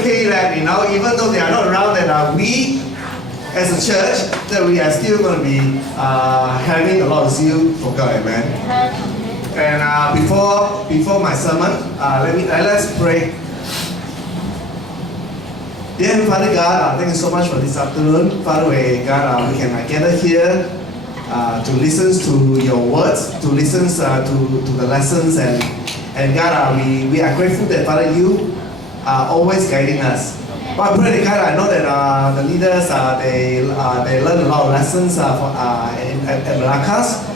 okay that, even though they are not around, that we as a church, that we are still going to be having a lot of zeal for God, amen. And before my sermon, let's pray. Dear Heavenly Father God, thank you so much for this afternoon. Father, God, we can gather here to listen to your words, to listen to the lessons, and God, we are grateful that Father, you are always guiding us. But I pray that God, I know that the leaders, they learn a lot of lessons at Malacas.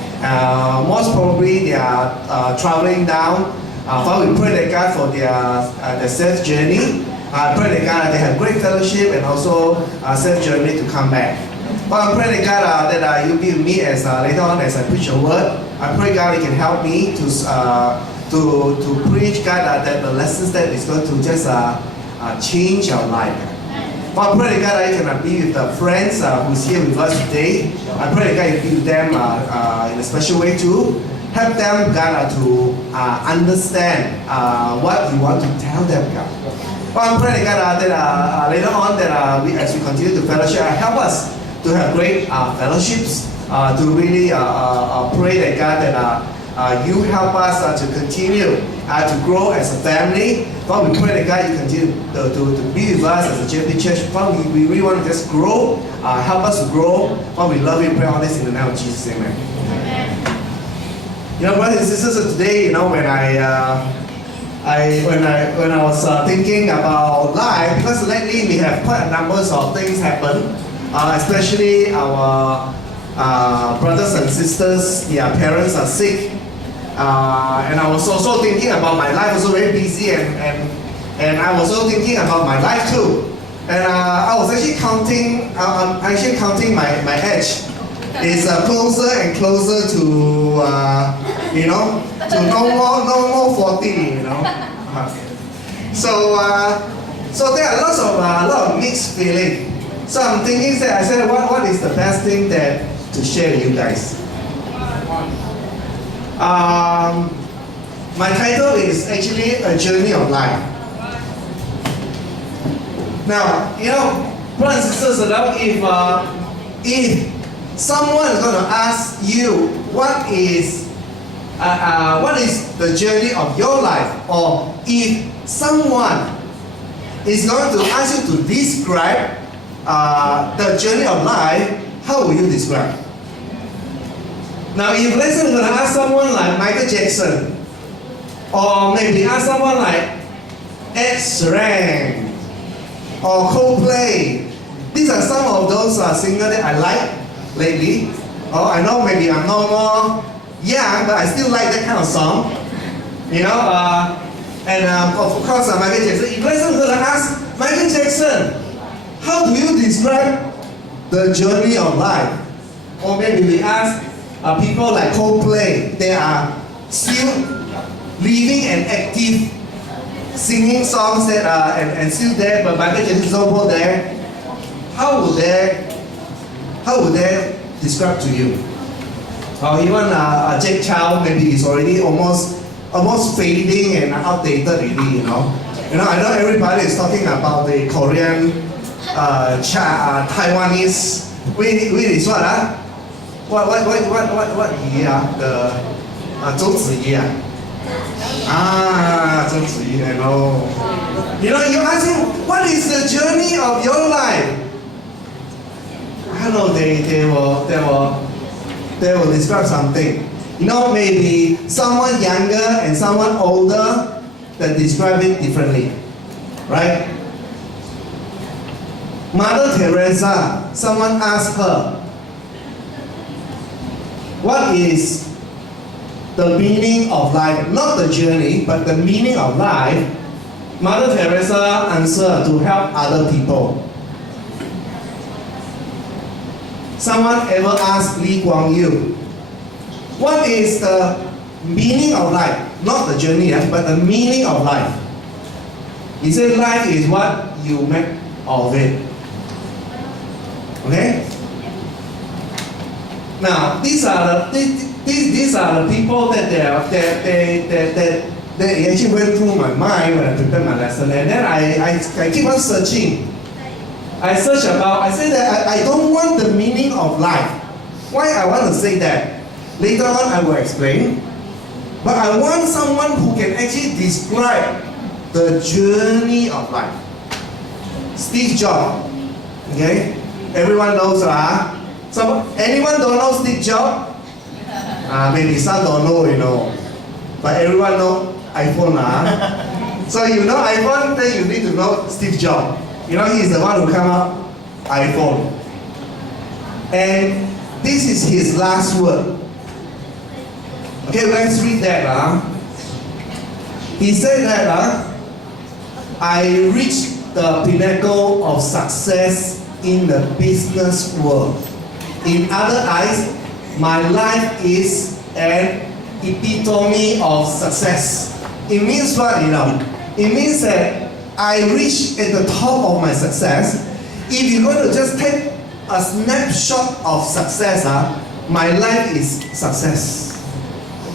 Most probably they are traveling down. Father, we pray that God for their safe journey. I pray that God, they have great fellowship and also a safe journey to come back. But I pray that God, that you be with me as later on as I preach your word. I pray God, you can help me to preach God that the lessons that is going to just change our life. But I pray that God, you can be with the friends who's here with us today. I pray that God, you be with them in a special way too. Help them, God, to understand what you want to tell them, God. But I pray that God, that later on, that as we continue to fellowship, help us to have great fellowships, to really pray that God, that you help us to continue to grow as a family. But we pray that God, you continue to be with us as a JP Church. But we really want to just grow, help us to grow. But we love you, pray all this in the name of Jesus, amen. Brothers and sisters, today, when I was thinking about life, because lately we have quite a number of things happen, especially our brothers and sisters, their parents are sick, and I was also thinking about my life, also very busy, and I was also thinking about my life too, and I was actually counting, my age. It's closer and closer to, to no more 40, So there are a lot of mixed feeling. So I'm thinking that I said, what is the best thing that to share with you guys? My title is actually A Journey of Life. Now, brothers and sisters, if someone is going to ask you what is the journey of your life, or if someone is going to ask you to describe the journey of life, how will you describe? Now, if let's say we're going to ask someone like Michael Jackson, or maybe ask someone like Ed Sheeran, or Coldplay, these are some of those singers that I like lately. Oh, I know maybe I'm no more young, but I still like that kind of song. And of course, Michael Jackson. If let's say we're going to ask Michael Jackson, how do you describe the journey of life? Or maybe we ask people like Coldplay, they are still living and active, singing songs that are and still there, but Michael Jackson is over there. How would they describe to you? Or even Jake Chow, maybe he's already almost fading and outdated already, I know everybody is talking about the Korean, Taiwanese, which is what? What year? The Zhou Ziyi. Zhou Ziyi, I know. You ask him, what is the journey of your life? I know they will describe something. Maybe someone younger and someone older that describe it differently, right? Mother Teresa, someone asked her, what is the meaning of life? Not the journey, but the meaning of life. Mother Teresa answered, to help other people. Someone ever asked Lee Kuan Yew, what is the meaning of life? Not the journey, but the meaning of life. He said life is what you make of it. Okay? Now, these are the people that Then it actually went through my mind when I prepared my lesson, and then I keep on searching. I search about, I say that I don't want the meaning of life. Why I want to say that? Later on I will explain. But I want someone who can actually describe the journey of life. Steve Jobs. Okay? Everyone knows, so anyone don't know Steve Jobs? Maybe some don't know, you know. But everyone know iPhone, So you know iPhone, then you need to know Steve Jobs. You know, he's the one who come up iPhone. And this is his last word. Okay, let's read that. He said that I reached the pinnacle of success in the business world. In other eyes, my life is an epitome of success. It means what, you know? It means that I reached at the top of my success. If you're going to just take a snapshot of success, my life is success.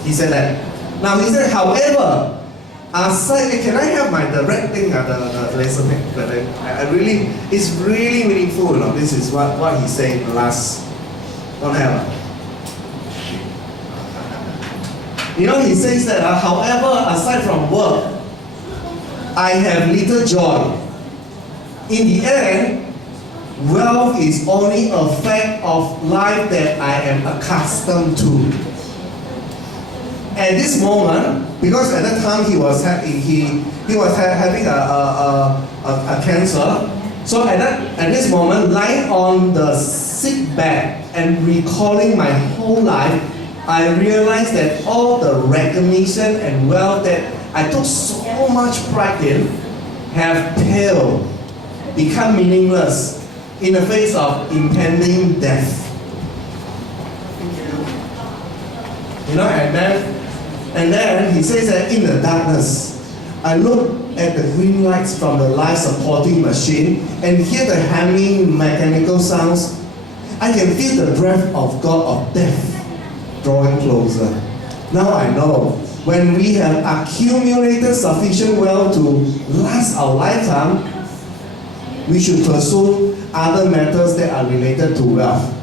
He said that. Now he said, however, aside, can I have the red thing, the laser thing? I really, it's really meaningful. You know, this is what he said in the last. Don't have. You know, he says that, however, aside from work, I have little joy. In the end, wealth is only a fact of life that I am accustomed to. At this moment, because at that time he was having a cancer, so at this moment, lying on the sick bed and recalling my whole life, I realized that all the recognition and wealth that I took so much pride in have paled, become meaningless in the face of impending death. You know, and then he says that in the darkness, I look at the green lights from the life supporting machine and hear the humming mechanical sounds. I can feel the breath of God of death drawing closer. Now I know, when we have accumulated sufficient wealth to last our lifetime, we should pursue other matters that are related to wealth.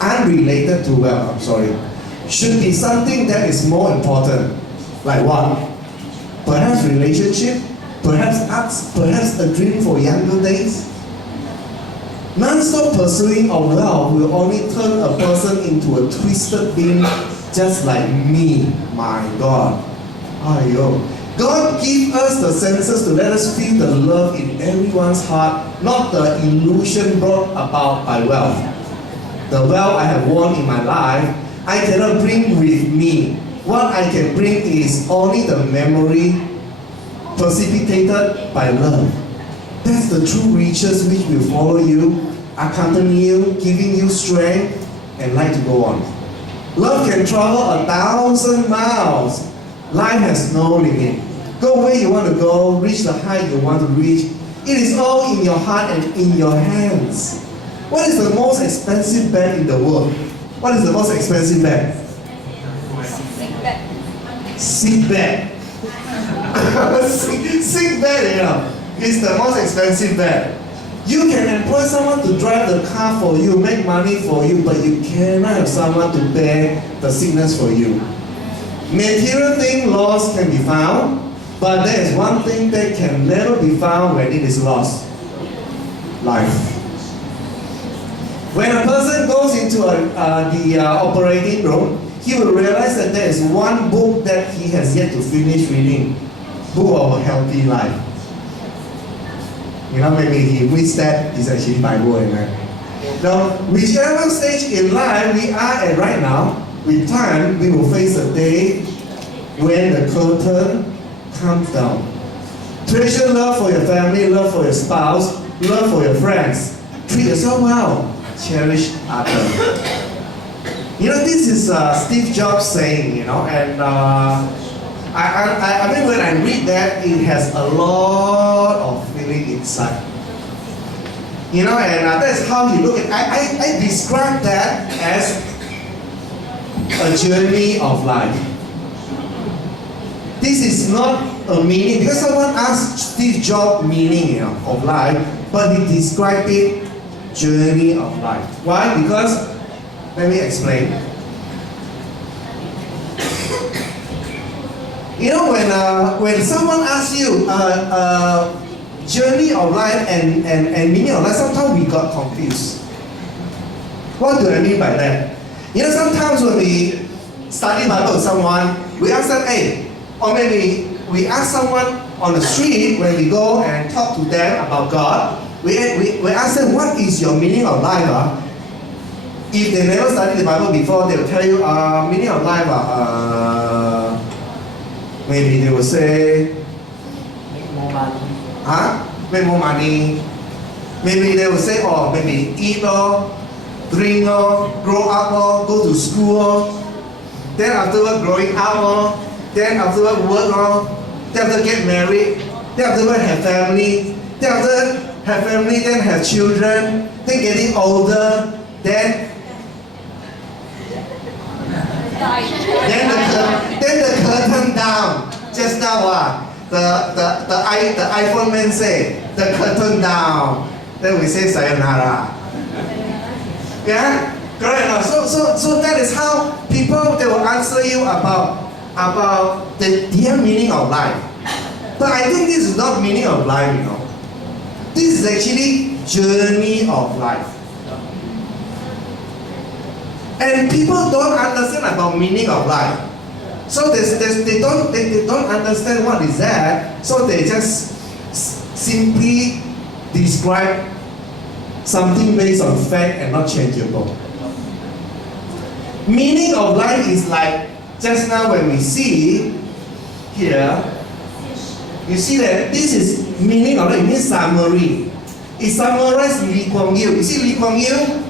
Unrelated to wealth, I'm sorry. Should be something that is more important. Like what? Perhaps relationship, perhaps arts, perhaps a dream for younger days. Non-stop pursuing of wealth will only turn a person into a twisted being just like me. My God. Ayo. God give us the senses to let us feel the love in everyone's heart, not the illusion brought about by wealth. The wealth I have won in my life, I cannot bring with me. What I can bring is only the memory precipitated by love. That's the true riches which will follow you, accompany you, giving you strength and light to go on. Love can travel 1,000 miles. Life has no limit. Go where you want to go, reach the height you want to reach. It is all in your heart and in your hands. What is the most expensive bag in the world? What is the most expensive bag? Sick bag. Sick bag, you know, is the most expensive bag. You can employ someone to drive the car for you, make money for you, but you cannot have someone to bear the sickness for you. Material thing lost can be found, but there is one thing that can never be found when it is lost. Life. When a person goes into the operating room, he will realize that there is one book that he has yet to finish reading. Book of a Healthy Life. You know, maybe he missed that. It's actually Bible, amen. Now, whichever stage in life we are at right now, with time, we will face a day when the curtain comes down. Treasure love for your family, love for your spouse, love for your friends. Treat yourself well. Cherish others. You know, this is Steve Jobs saying, you know, and I mean, when I read that, it has a lot of feeling inside. You know, and that's how he look at it. I describe that as a journey of life. this is not a meaning, because someone asked Steve Jobs meaning of life, but he described it journey of life. Why? Because, let me explain. You know, when someone asks you journey of life and meaning of life, sometimes we got confused. What do I mean by that? You know, sometimes when we study Bible with someone, we ask them, hey, or maybe we ask someone on the street when we go and talk to them about God, we ask them, what is your meaning of life? If they never studied the Bible before, they will tell you, meaning of life, maybe they will say, Make more money. Make more money. Maybe they will say, maybe eat drink grow up go to school then afterward growing up then afterward work then after get married, then afterward have family, then after have family, then have children, then getting older, then the curtain down. Just now, the iPhone man say, the curtain down. Then we say sayonara. Yeah? Correct. So that is how people, they will answer you about the dear meaning of life. But I think this is not meaning of life, you know. This is actually journey of life. And people don't understand about meaning of life. So they don't understand what is that. So they just simply describe something based on fact and not changeable. Meaning of life is like just now when we see here, you see that this is meaning of life. It means summary. It summarizes Lee Kuan Yew. You see Lee Kuan Yew,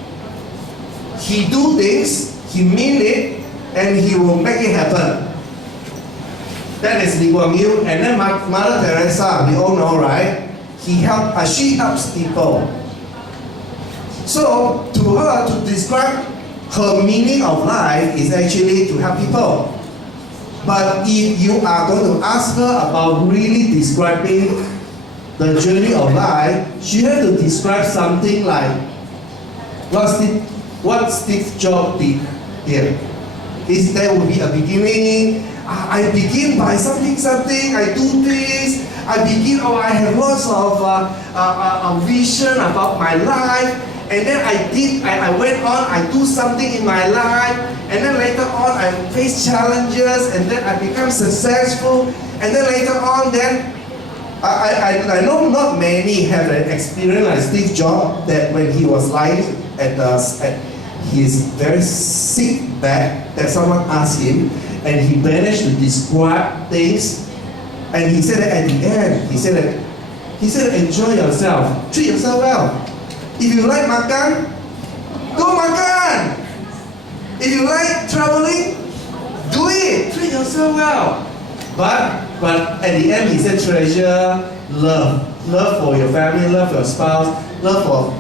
he do things, he mean it, and he will make it happen. That is Lee Kuan Yew. And then Mother Teresa, we all know, right? She helps people. So to her, to describe her meaning of life is actually to help people. But if you are going to ask her about really describing the journey of life, she has to describe something like what Steve Jobs did here. There will be a beginning. I begin by something, I do this. I have lots of vision about my life. And then I went on, I do something in my life, and then later on I face challenges, and then I become successful, and then later on, then I know not many have an experience like Steve Jobs, that when he was lying at his very sick bed, that someone asked him, and he managed to describe things, and he said that at the end, he said enjoy yourself, treat yourself well. If you like makan, go makan. If you like traveling, do it. Treat yourself well. But at the end, he said treasure love. Love for your family, love for your spouse, love for,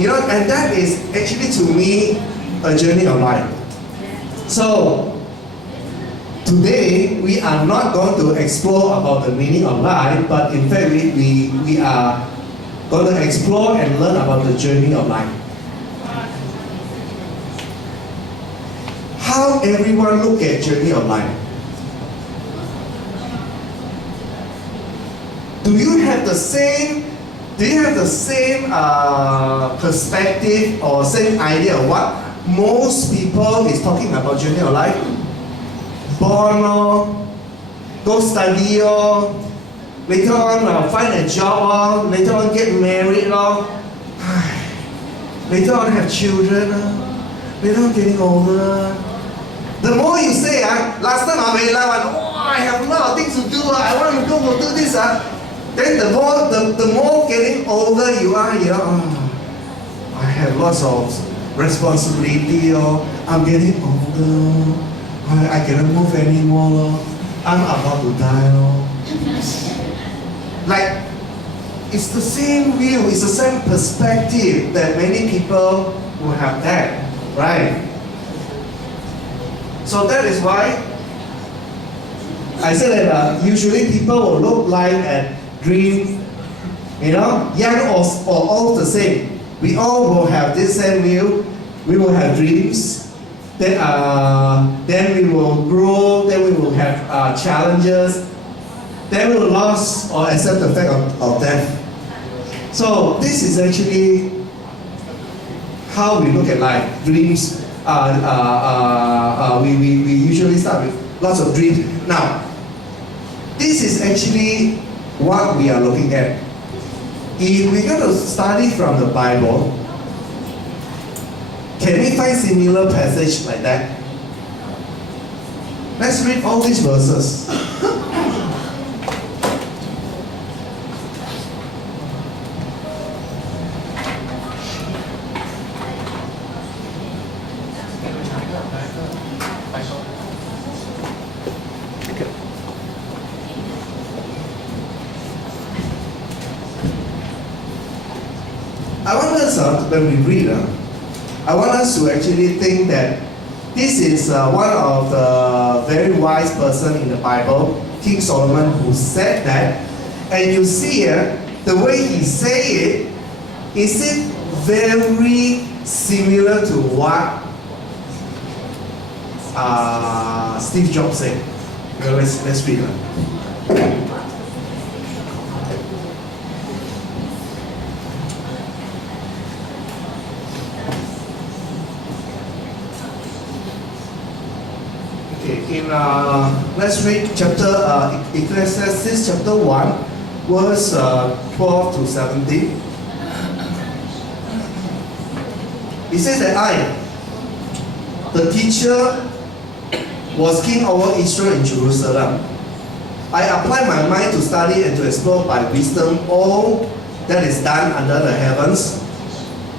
you know, and that is actually to me a journey of life. So today we are not going to explore about the meaning of life, but in fact we are going to explore and learn about the journey of life. How everyone look at journey of life. Do you have the same perspective or same idea of what most people is talking about journey of life? Born, go study, later on find a job, later on get married, later on have children, later on getting older. The more you say, last time I have a lot of things to do, I want to go do this, then the more getting older you are, you know, I have lots of responsibility, I'm getting older, I cannot move anymore, I'm about to die. Like, it's the same view, it's the same perspective that many people will have that, right? So that is why I said that usually people will look like and dream, young or old the same. We all will have this same view. We will have dreams. Then we will grow. Then we will have challenges. Then we will lose or accept the fact of death. So this is actually how we look at life. Dreams. We usually start with lots of dreams. Now, this is actually what we are looking at. If we're going to study from the Bible, can we find similar passage like that? Let's read all these verses. I want us, when we read, I want us to actually think that this is one of the very wise person in the Bible, King Solomon, who said that. And you see the way he say it, is it very similar to what Steve Jobs said? Well, let's read. Let's read Ecclesiastes chapter 1, verse 12 to 17. It says that the teacher, was king over Israel in Jerusalem. I applied my mind to study and to explore by wisdom all that is done under the heavens.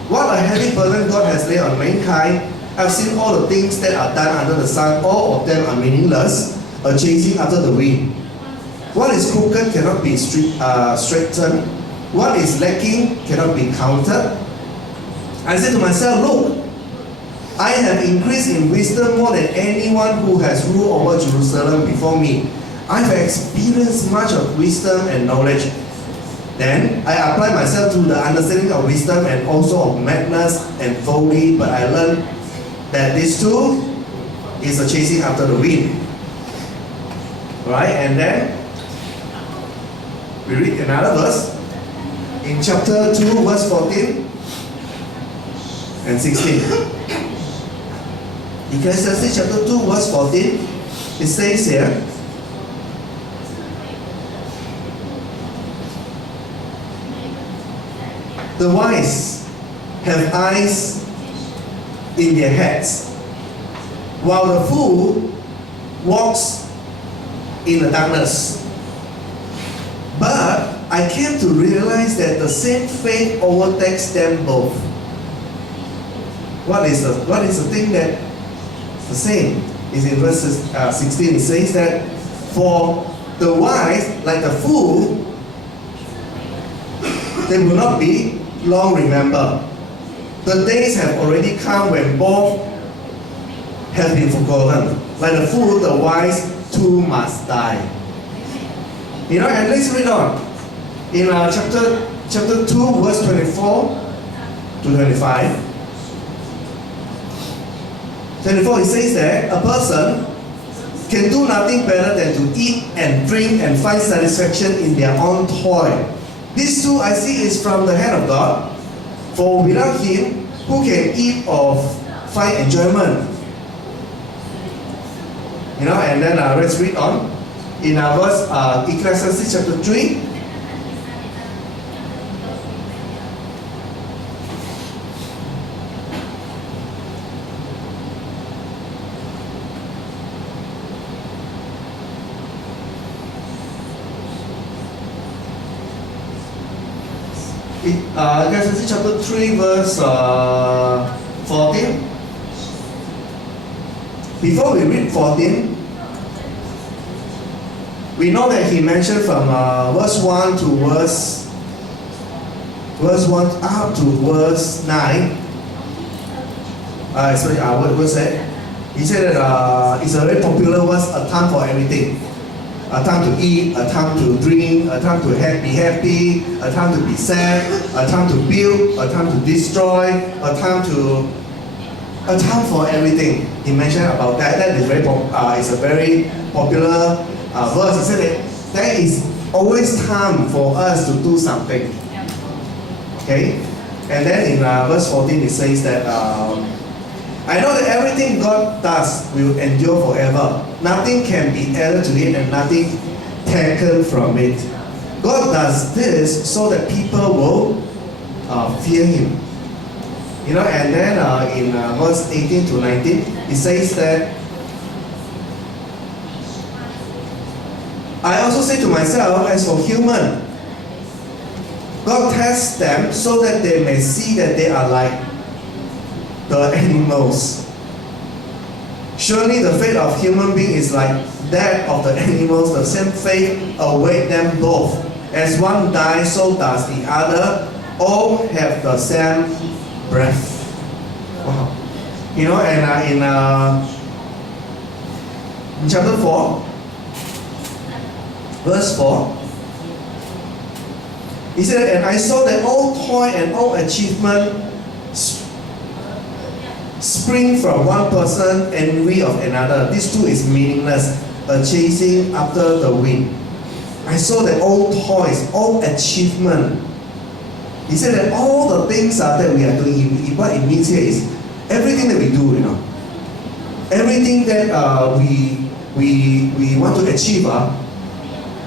What a heavy burden God has laid on mankind. I've seen all the things that are done under the sun. All of them are meaningless, a chasing after the wind. What is crooked cannot be straightened. What is lacking cannot be counted. I said to myself, look, I have increased in wisdom more than anyone who has ruled over Jerusalem before me. I've experienced much of wisdom and knowledge. Then I applied myself to the understanding of wisdom and also of madness and folly, but I learned that this too is a chasing after the wind. Right? And then we read another verse in chapter 2, verse 14 and 16. Ecclesiastes chapter 2, verse 14, it says here, the wise have eyes in their heads, while the fool walks in the darkness. But I came to realize that the same fate overtakes them both. What is the thing that the same? Is in verse 16. It says that for the wise, like the fool, they will not be long remembered. The days have already come when both have been forgotten. Like the fool, the wise too must die. And let's read on. In chapter 2, verse 24 to 25. 24, it says that a person can do nothing better than to eat and drink and find satisfaction in their own toil. This too I see is from the hand of God. For without Him, who can eat or find enjoyment? And then let's read on. In verse Ecclesiastes chapter 3. Ecclesiastes chapter 3, verse 14. Before we read 14, we know that he mentioned from verse 1 to verse 1 up to verse 9. What was that? He said that it's a very popular verse, a time for everything. a time to eat, a time to drink, a time to be happy, a time to be sad, a time to build, a time to destroy, a time for everything. He mentioned about that. That is it's a very popular verse. He said that there is always time for us to do something. Okay? And then in verse 14 it says that I know that everything God does will endure forever. Nothing can be added to it and nothing taken from it. God does this so that people will fear Him. You know, and then in verse 18 to 19, it says that I also say to myself, as for human, God tests them so that they may see that they are like the animals. Surely the fate of human beings is like that of the animals. The same fate awaits them both. As one dies, so does the other. All have the same breath. Wow. You know, and in chapter 4, verse 4, he said, and I saw that all toil and all achievement spring from one person, envy of another. This too is meaningless, a chasing after the wind. I saw that all toys, all achievement. He said that all the things that we are doing, what it means here is everything that we do, you know, everything that we want to achieve,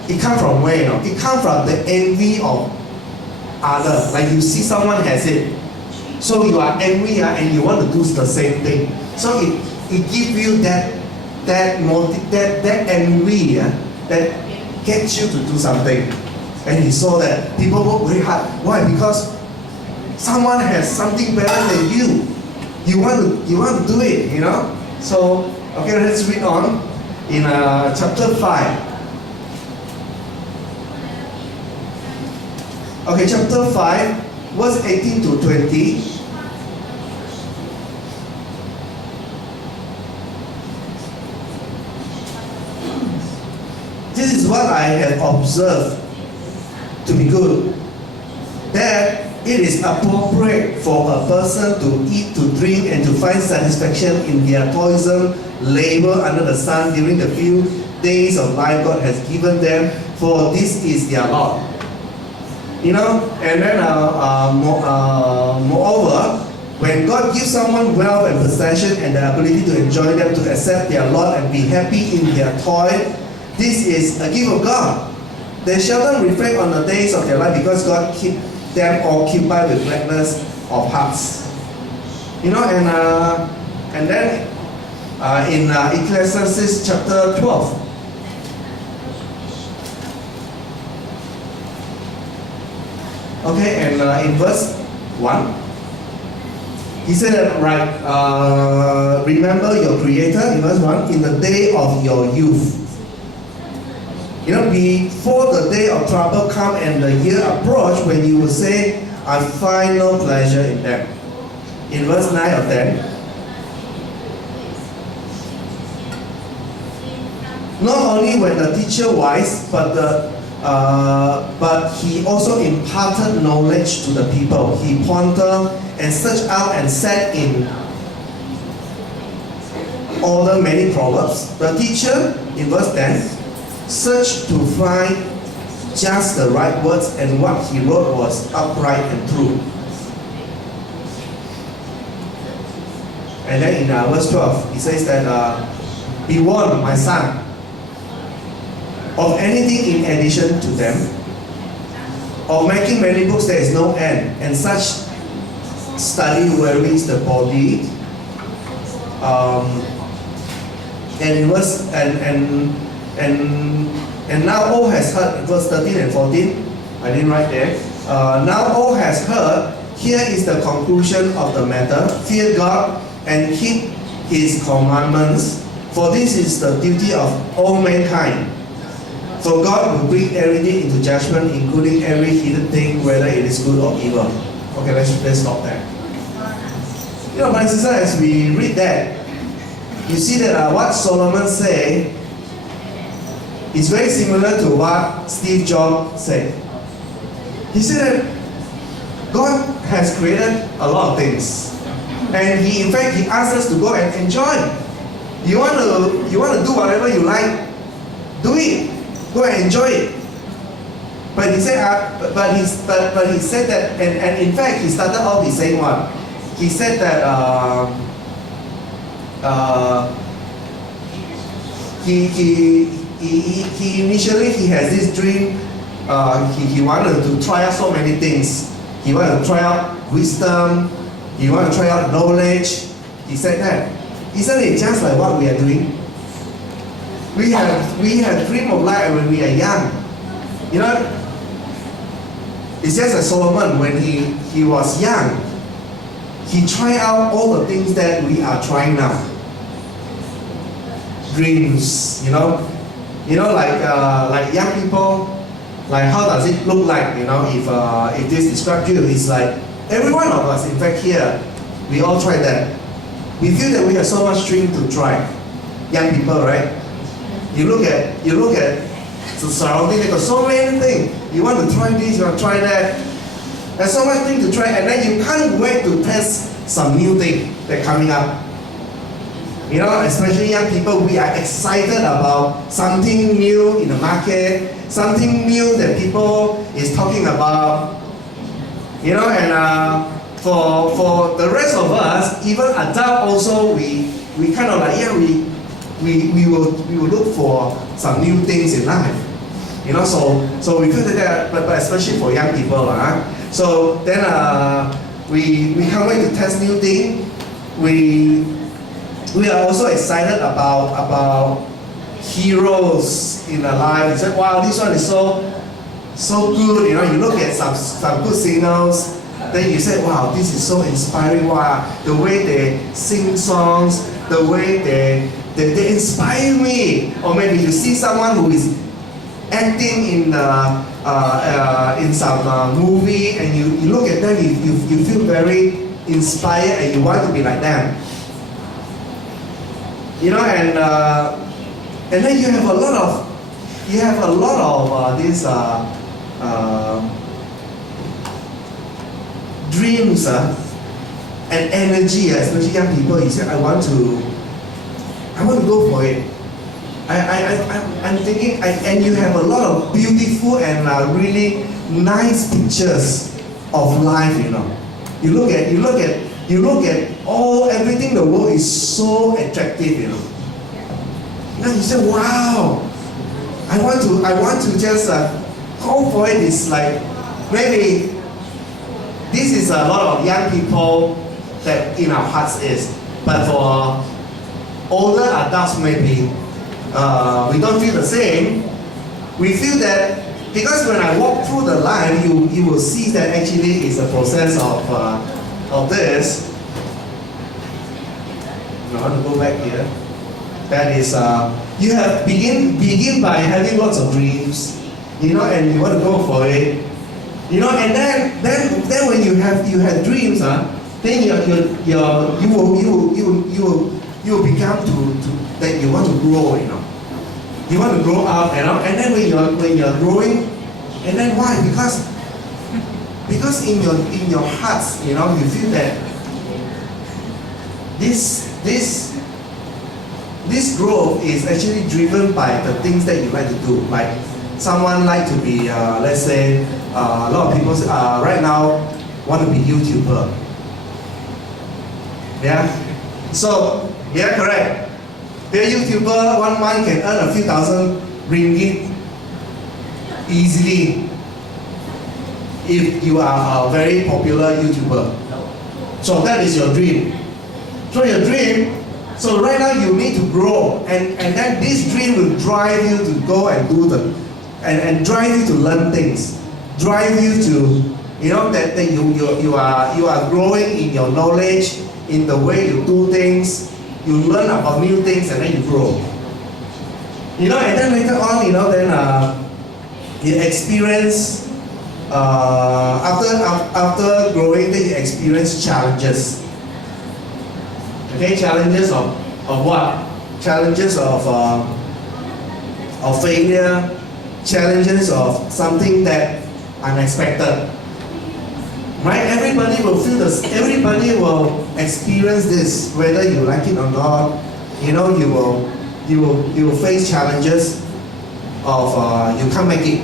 it comes from where, you know? It comes from the envy of others. Like you see someone has it, so you are angry and you want to do the same thing. So it gives you that envy that gets you to do something. And he saw that people work very hard. Why? Because someone has something better than you. You want to do it, you know. So okay, let's read on in chapter 5. Okay, chapter 5, verse 18 to 20. This is what I have observed to be good, that it is appropriate for a person to eat, to drink, and to find satisfaction in their toilsome labor under the sun during the few days of life God has given them, for this is their lot. You know, and then moreover, when God gives someone wealth and possession and the ability to enjoy them, to accept their lot and be happy in their toil, this is a gift of God. They seldom reflect on the days of their life because God keeps them occupied with gladness of hearts. You know, and then in Ecclesiastes chapter 12. Okay, and in verse 1, he said, right, remember your Creator, in verse 1, in the day of your youth. You know, before the day of trouble come and the year approach, when you will say, I find no pleasure in them. In verse 9 of 10, not only when the teacher wise, but he also imparted knowledge to the people. He pondered and searched out and set in order many proverbs. The teacher, in verse 10, searched to find just the right words, and what he wrote was upright and true. And then in verse 12, he says that, be warned, my son, of anything in addition to them, of making many books there is no end, and such study wearies the body. And in verse and now all has heard, verse 13 and 14, I didn't write there. Now all has heard, here is the conclusion of the matter. Fear God and keep His commandments, for this is the duty of all mankind. For God will bring everything into judgment, including every hidden thing, whether it is good or evil. Okay, let's stop there. You know, my sister, as we read that, you see that what Solomon said It's very similar to what Steve Jobs said. He said that God has created a lot of things, and in fact he asked us to go and enjoy. You want to do whatever you like, do it. Go and enjoy it. But he said, but he said that, and in fact he started off by saying what? He said that he initially he has this dream. He wanted to try out so many things. He wanted to try out wisdom. He wanted to try out knowledge. He said that. Isn't it just like what we are doing? We have dream of life when we are young. You know, it's just like Solomon when he was young. He tried out all the things that we are trying now. Dreams, like young people. Like how does it look like? If this describes you, it's like every one of us. In fact, here we all try that. We feel that we have so much dream to try. Young people, right? You look at the surrounding. They got so many things. You want to try this, you want to try that. There's so much things to try, and then you can't wait to test some new thing that's coming up. Especially young people, we are excited about something new in the market, something new that people is talking about. And for the rest of us, even adult also, we kind of like, we will look for some new things in life. So we feel that, but especially for young people, so then we can't wait to test new things. We are also excited about heroes in our life. You say, wow, this one is so good. You look at some good singers, then you say, wow, this is so inspiring. Wow, the way they sing songs, the way they inspire me. Or maybe you see someone who is acting in some movie, and you look at them, you feel very inspired, and you want to be like them. And then you have a lot of these dreams and energy, especially young people. You say, I want to go for it. I'm thinking, and you have a lot of beautiful and really nice pictures of life. You look at everything. The world is so attractive. Now you say, wow, I want to just go for it. It's like maybe this is a lot of young people that in our hearts is, but for older adults maybe we don't feel the same. We feel that because when I walk through the life, you will see that actually it's a process of this. I want to go back here. That is, you have begin by having lots of dreams, and you want to go for it, and then when you have dreams, then you will become to that you want to grow, you want to grow up, and then when you're growing, and then why? Because in your hearts, you feel that this growth is actually driven by the things that you like to do. Like someone like to be, let's say, a lot of people right now want to be YouTuber. Yeah. So yeah, correct. Be a YouTuber, 1 month can earn a few thousand ringgit easily if you are a very popular YouTuber. So that is your dream. So right now you need to grow, and then this dream will drive you to go and do and drive you to learn things, drive you to that you are growing in your knowledge, in the way you do things. You learn about new things, and then you grow. And then later on, then you experience after growing, then you experience challenges. Okay, challenges of what? Challenges of of failure, challenges of something that unexpected. Right? Everybody will feel this, everybody will experience this, whether you like it or not. You know, you will face challenges of you can't make it.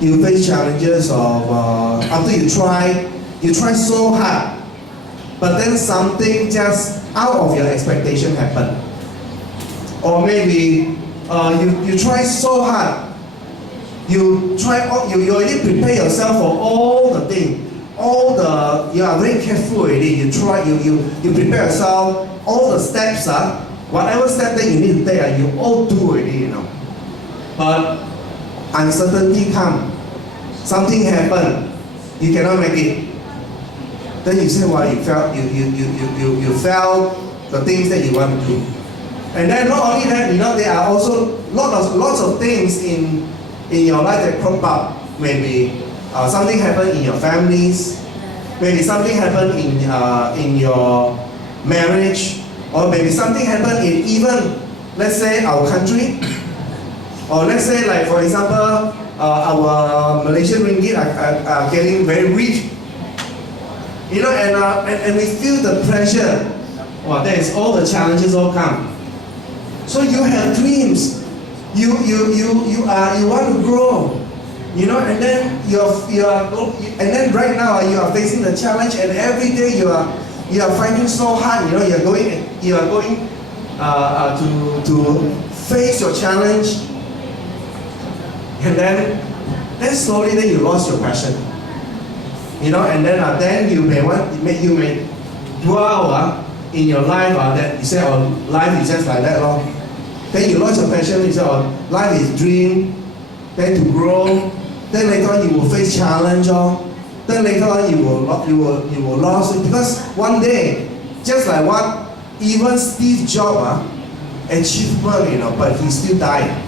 You face challenges of after you try so hard, but then something just out of your expectation happen. Or maybe you try so hard, you already prepare yourself for all the things, you are very careful already. You prepare yourself, all the steps, whatever step that you need to take, you all do already, you know. But uncertainty come, something happen, you cannot make it. Then you say, well, you felt the things that you want to do. And then not only that, you know, there are also lots of things in your life that crop up. Maybe something happened in your families, maybe something happened in your marriage, or maybe something happened in even, let's say, our country, or let's say, like for example, our Malaysian ringgit are getting very weak. You know, and we feel the pressure. Well, there is all the challenges all come. So you have dreams. You want to grow. You know, and then and then right now you are facing the challenge, and every day you are fighting so hard. You know, you are going to face your challenge, and then slowly then you lost your passion. You know, and then you may dwell in your life that you say, oh, life is just like that, lor. Then you lost your passion. You say, oh, life is dream. Then to grow. Then later on you will face challenge, then later on you will lose it, because one day, just like what even Steve Jobs achievement, you know, but he still died.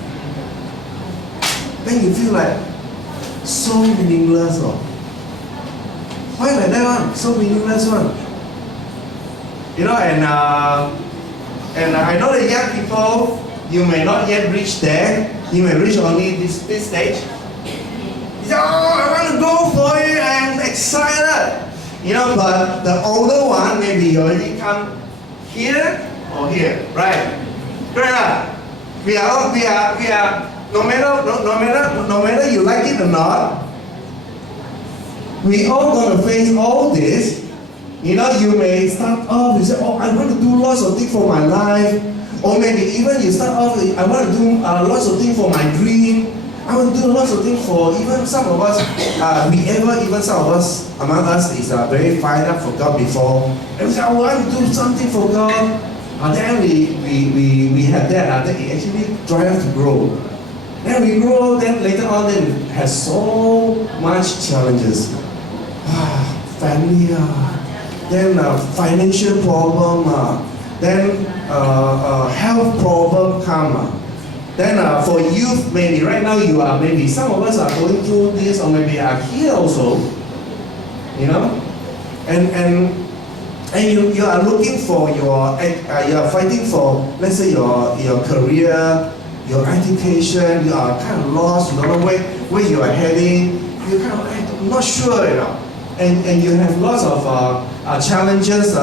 Then you feel like so meaningless, why like that one? So meaningless one. You know, and I know that young people, you may not yet reach there. You may reach only this stage. You say, oh, I want to go for it, I'm excited. You know, but the older one, maybe you already come here or here, right? Right. We are no matter you like it or not, we all gonna face all this. You know, you may start off, you say, oh, I want to do lots of things for my life. Or maybe even you start off, I want to do lots of things for my dream. I want to do lots of things for even some of us. Even some of us among us is very fired up for God before. And we say, I want to do something for God. And then we have that, that it actually drives us to grow. Then we grow, then later on, then it has so much challenges. Family, then financial problem, then health problem come. Then for youth, maybe right now you are, maybe some of us are going through this, or maybe are here also, you know, and you are looking for you are fighting for, let's say, your career, your education. You are kind of lost, you don't know where you are heading. You kind of, I'm not sure, you know. And you have lots of challenges,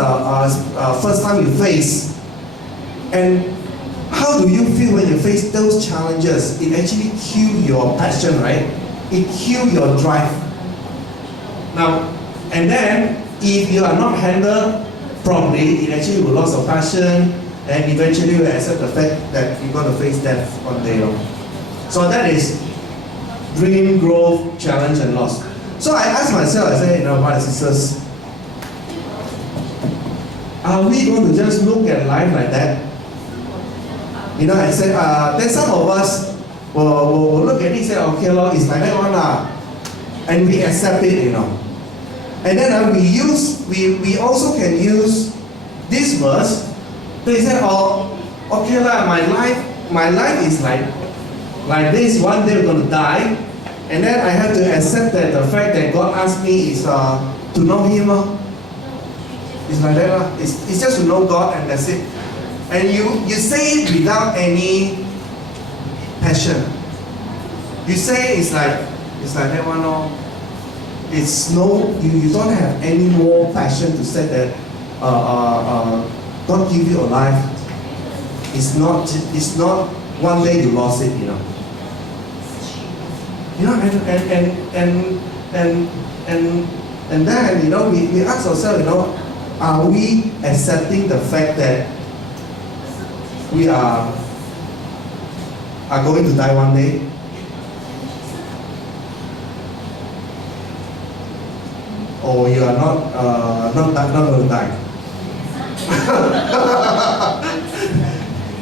first time you face. And how do you feel when you face those challenges? It actually kills your passion, right? It kills your drive. Now, and then if you are not handled properly, it actually will lose your passion, and eventually will accept the fact that you're going to face death one day. So that is dream, growth, challenge, and loss. So I asked myself, I said, you know, brothers and sisters, are we going to just look at life like that? You know, I said, then some of us will look at it and say, okay, Lord, it's like that one lah. And we accept it, you know. And then we also can use this verse. They say, oh, okay lah, my life is like this, one day we're going to die. And then I have to accept that the fact that God asked me is to know Him. It's like that. It's just to know God, and that's it. And you say it without any passion. You say it's like that one, no. It's no, you don't have any more passion to say that God give you a life. It's not one day you lost it, you know. You know, and then, you know, we ask ourselves, you know, are we accepting the fact that we are going to die one day? Or you are not going to die?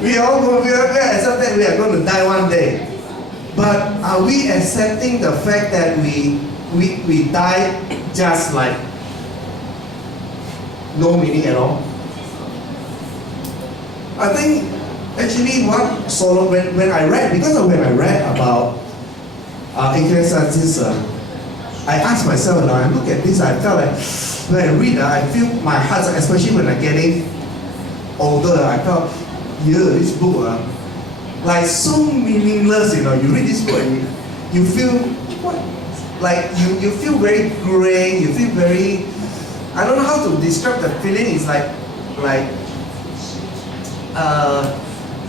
we accept that we are going to die one day. But are we accepting the fact that we die just like no meaning at all? I think actually what Solomon, when I read about Ecclesiastes, I asked myself, and I look at this, I felt like when I read, I feel my heart, especially when I'm getting older, I felt, yeah, this book, like so meaningless, you know. You read this book and you feel what? Like you feel very gray, you feel very, I don't know how to describe the feeling. It's like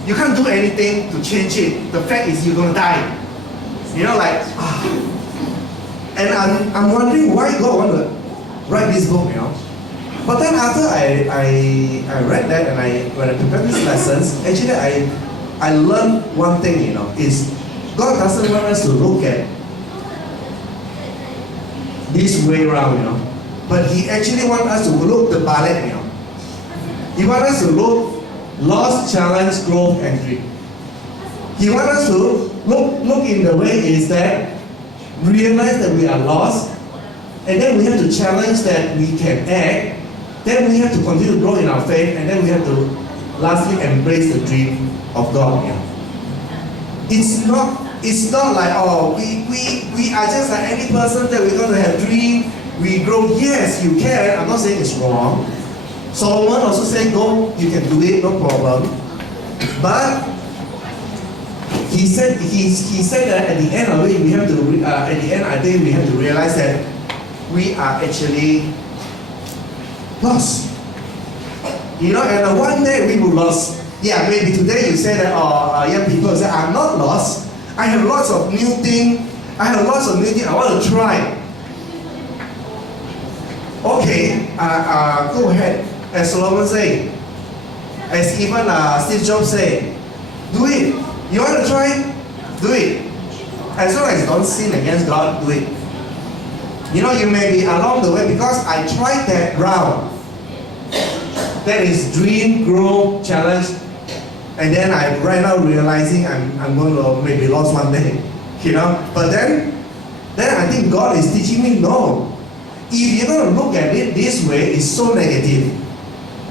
you can't do anything to change it. The fact is you're gonna die. You know, like and I'm wondering why God want to write this book, you know. But then after I read that and when I prepared these lessons, actually I learned one thing, you know, is God doesn't want us to look at this way around, you know, but He actually wants us to look the ballet, you know. He wants us to look loss, challenge, growth, and dream. He wants us to look in the way is that realize that we are lost, and then we have to challenge that we can act, then we have to continue to grow in our faith, and then we have to lastly embrace the dream of God. Yeah. It's not like, oh, we are just like any person that we're going to have dream, we grow. Yes, you can. I'm not saying it's wrong. Solomon also said, go, you can do it, no problem. But he said that at the end of it, we have to at the end, I think we have to realize that we are actually lost. You know, and one day we will lost. Yeah, maybe today you say that, young people say, I'm not lost. I have lots of new things. I want to try. Okay, go ahead. As Solomon say, as even Steve Jobs say, do it. You want to try it? Do it. As long as you don't sin against God, do it. You know, you may be along the way because I tried that route. That is dream, grow, challenge, and then I right now realizing I'm going to maybe lost one day, you know. But then I think God is teaching me, no. If you're going to look at it this way, it's so negative.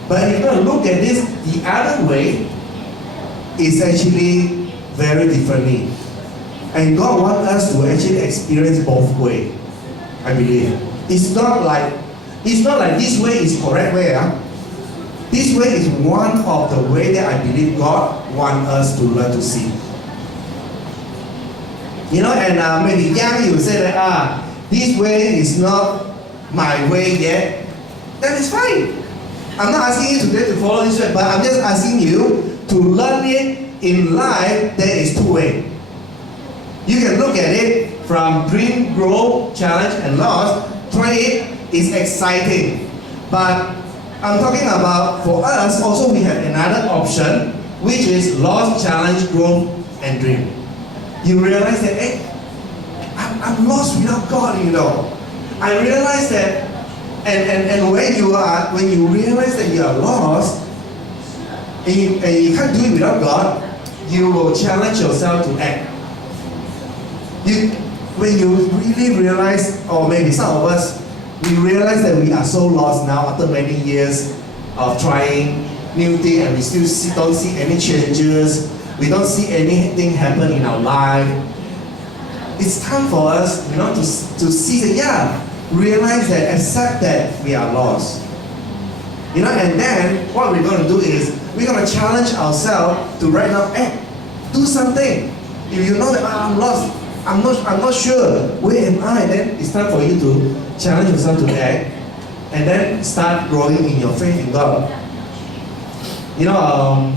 But if you're going to look at this the other way, it's actually very differently. And God wants us to actually experience both ways, I believe. It's not like this way is correct way. This way is one of the way that I believe God wants us to learn to see. You know, and maybe young you say that this way is not my way yet. That is fine. I'm not asking you today to follow this way, but I'm just asking you to learn it in life. There is two ways. You can look at it from dream, grow, challenge, and loss. Try it. It's exciting. But I'm talking about, for us, also we have another option, which is loss, challenge, growth, and dream. You realize that, hey, I'm lost without God, you know. I realize that, and when you realize that you are lost, and you can't do it without God, you will challenge yourself to act. When you really realize, or maybe some of us, we realize that we are so lost now after many years of trying new things, and we still don't see any changes. We don't see anything happen in our life. It's time for us, you know, to see that, yeah, realize that, accept that we are lost. You know, and then what we're going to do is we're going to challenge ourselves to right now act, do something. If you know that I'm lost, I'm not sure, where am I? Then it's time for you to challenge yourself to act, and then start growing in your faith in God. You know,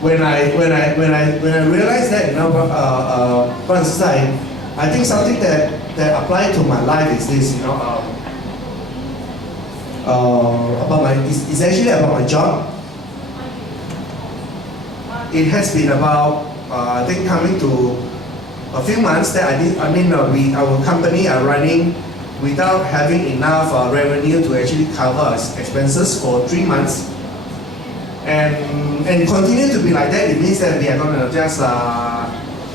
when I realized that, you know, brother and sister, I think something that applied to my life is this, you know, it's actually about my job. It has been about, I think, coming to a few months that our company are running without having enough revenue to actually cover our expenses for 3 months. And continue to be like that, it means that we are going to just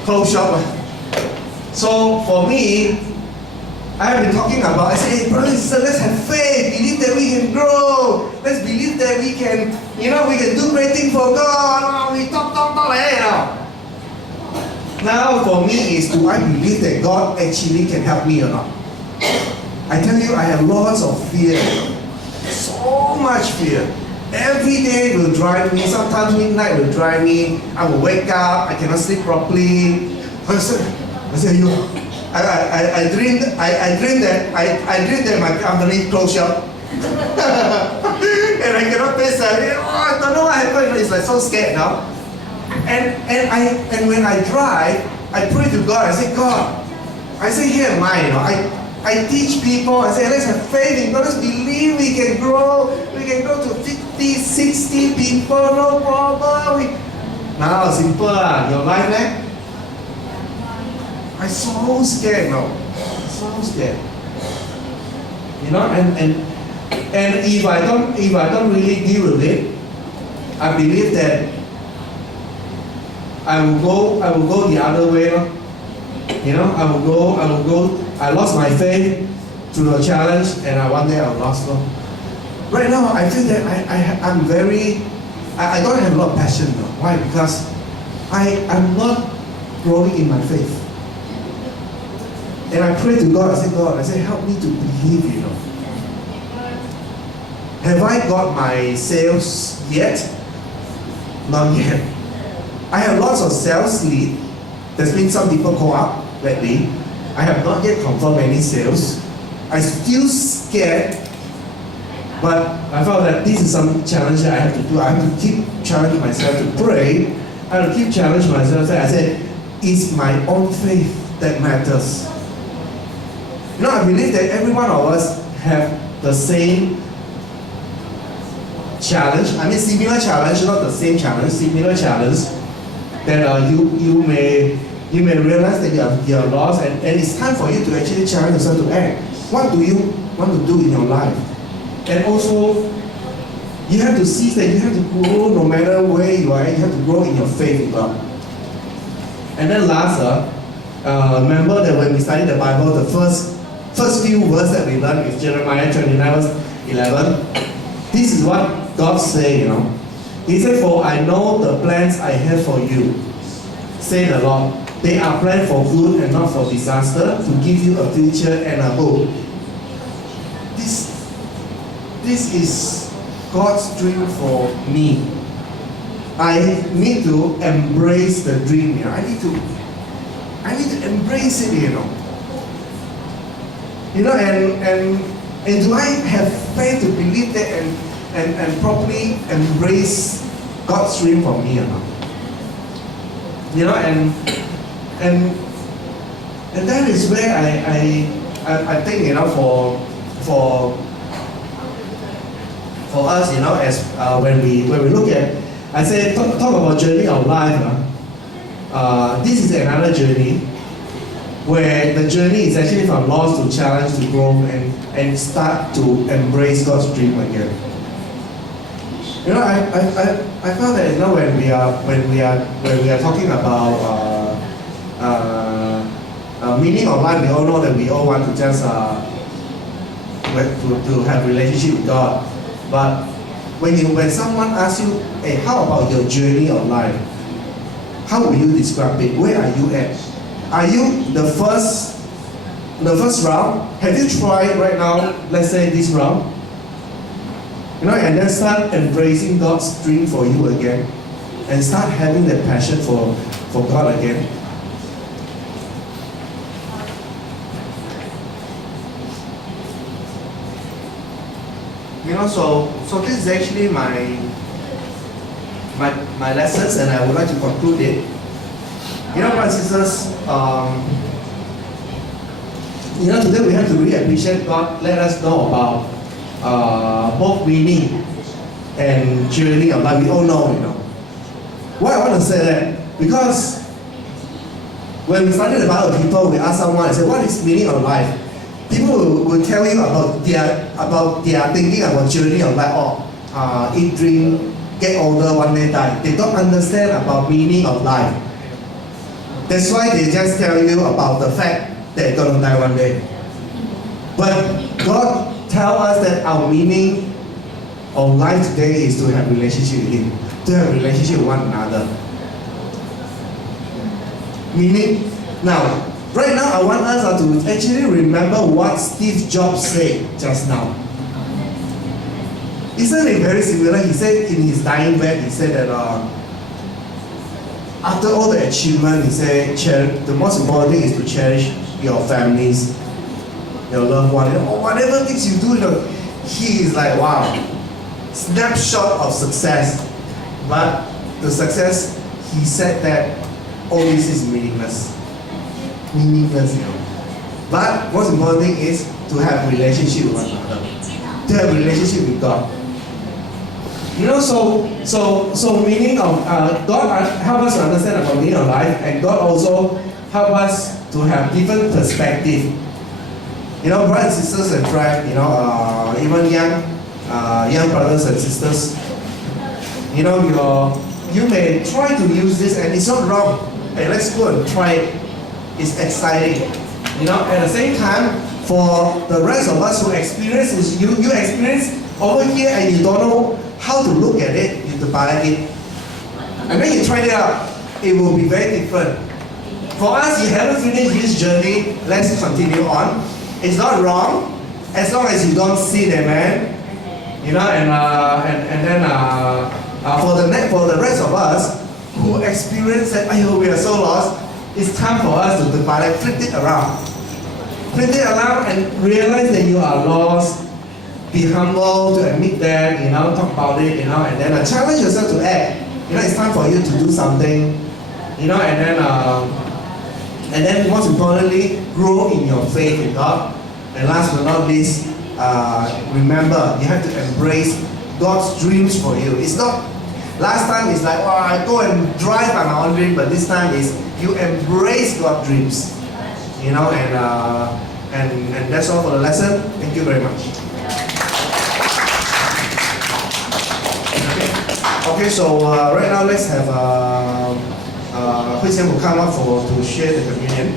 close shop. So for me, I have been talking about, I say, hey, brothers and sisters, let's have faith, believe that we can grow, let's believe that we can, you know, we can do great things for God. Oh, we talk like that, you know. Now for me is, do I believe that God actually can help me or not? I tell you, I have lots of fear, so much fear. Every day will drive me, sometimes midnight will drive me, I will wake up, I cannot sleep properly. I dream that my company closed shop. And I cannot pay salary. Oh, I don't know what happened. It's like so scared now. And when I drive, I pray to God. I say, God, I say, here am I, you know. I teach people, I say, let's have faith in God, let's believe we can grow. We can grow to 50, 60 people, no problem. Now, simple, your life, eh? I'm so scared now. So scared. You know, and if I don't really deal with it, I believe that I will go the other way. You know, I will go. I lost my faith through a challenge, and one day I lost it. Right now, I feel that I don't have a lot of passion though. Why? Because I'm not growing in my faith. And I pray to God, I say, help me to believe, you know. Have I got my sales yet? Not yet. I have lots of sales lead. There's been some people call up lately. I have not yet confirmed any sales. I'm still scared, but I felt that this is some challenge that I have to do. I have to keep challenging myself to pray. I have to keep challenging myself. I said, it's my own faith that matters. You know, I believe that every one of us have the same challenge. I mean, similar challenge, not the same challenge, similar challenge. That you may realize that you are lost, and it's time for you to actually challenge yourself to act. What do you want to do in your life? And also, you have to see that you have to grow no matter where you are. You have to grow in your faith in God. And then last, remember that when we studied the Bible, the first few verses that we learned is Jeremiah 29:11. This is what God said, you know. He said, for I know the plans I have for you, say the Lord. They are planned for good and not for disaster, to give you a future and a hope. This is God's dream for me. I need to embrace the dream. You know? I need to embrace it, you know. You know, and do I have faith to believe that and properly embrace God's dream for me or not? You know, and that is where I think, you know, for us, you know, as when we look at, I say talk about journey of life. This is another journey where the journey is actually from loss to challenge to growth and start to embrace God's dream again. You know, I felt that, you know, when we are talking about meaning of life, we all know that we all want to just to have relationship with God. But when someone asks you, hey, how about your journey of life? How will you describe it? Where are you at? Are you the first round? Have you tried right now, let's say this round? You know, and then start embracing God's dream for you again. And start having that passion for God again. So this is actually my lessons, and I would like to conclude it. Brothers and sisters, today we have to really appreciate God let us know about both meaning and journey of life. We all know. Why I want to say that? Because when we study the Bible, people, we ask someone and say, what is meaning of life? People will tell you about their thinking about journey of life, or eat, drink, get older, one day die. They don't understand about meaning of life. That's why they just tell you about the fact that they're going to die one day. But God tells us that our meaning of life today is to have a relationship with Him, to have a relationship with one another. Meaning, now, right now I want us to actually remember what Steve Jobs said just now. Isn't it very similar? He said in his dying bed, he said that after all the achievement, he said the most important thing is to cherish your families, your loved ones, whatever things you do. He is like, wow, snapshot of success. But the success, he said that all this is meaningless. But most important thing is to have a relationship with one another, to have a relationship with God. So meaning of God help us to understand about meaning of life, and God also help us to have different perspective. Brothers and sisters and friends, even young brothers and sisters, you may try to use this, and it's not wrong. Hey, let's go and try it. It's exciting. At the same time, for the rest of us who experience this, you experience over here and you don't know how to look at it, you have to buy it. And then you try it out, it will be very different. For us, you haven't finished this journey, let's continue on. It's not wrong, as long as you don't sin, amen. And then for the rest of us who experience that, we are so lost, it's time for us to flip it around. Flip it around and realize that you are lost. Be humble to admit that, talk about it, and then challenge yourself to act. It's time for you to do something, and then most importantly, grow in your faith in God. And last but not least, remember, you have to embrace God's dreams for you. It's not, last time it's like, I go and drive by my own dream, but this time is you embrace God's dreams. And that's all for the lesson. Thank you very much. Okay, so right now let's have Hui Xian will come up to share the communion.